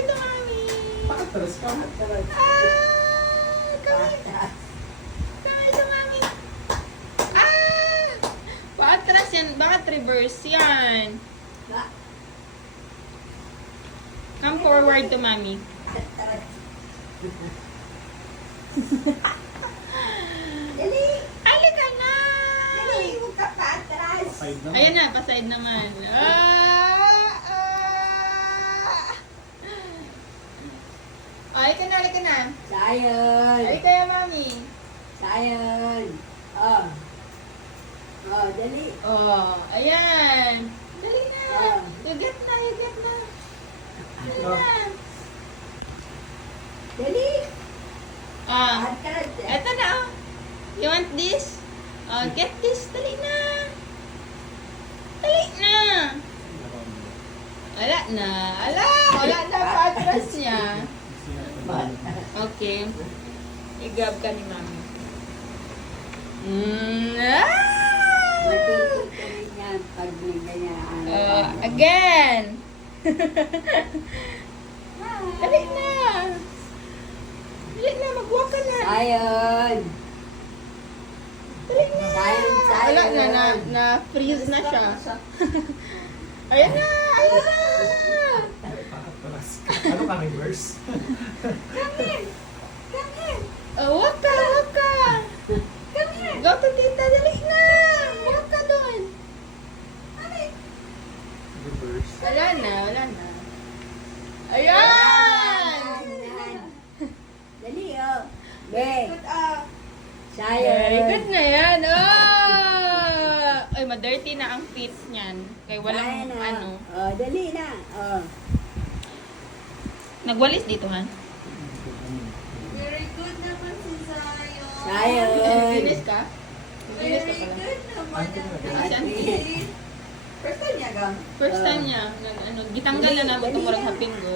Come to mommy. Patras ka. Come to mommy. Paatras yan. Bakit reverse yan? Come forward to mommy. Dali! Halika na! Dali! Huwag ka pa atras! Side naman. Ayan na, pa-side naman. Halika na, halika na. Sayon! Halika ya, mami. Sayon! Oh! Oh, dali! Oh, ayan. Dali na. Ah. You get na, you get na. Dali Ah. na. Dali! Ah, Atras! eto na. Oh. You want this? Oh, get this. Dali na. Dali na. Wala na. Wala na pa-atras niya. Okay. I-grab ka ni mami. Matutog ka rin yan pag may ganyan. Again. Dali na. Dali na, mag-walk ka na. Sayon! Dali na. Sayon, sayon. Wala na, na-freeze na siya. Ayan na, ayan na. Patras. Ano ka, reverse? Come here! Come here! Walk ka, walk ka. Come here! Go to tita, dali na. Walk ka doon. Reverse. Wala na, wala na. Ayan! Yan. Dali, oh. Be. Sayon. Very good na yan. Oh! Ay, ma-dirty na ang feet niyan. Kaya walang Ayan, oh. ano. Oh, dali na. Oh. Nagwalis dito, ha? Very good naman si Zion. Sayon. Naglinis ka? Naglinis ka Very pala. good naman ang Si auntie. First time niya gang. First time niya, ano, gitanggal na naman itong murag hapin ko.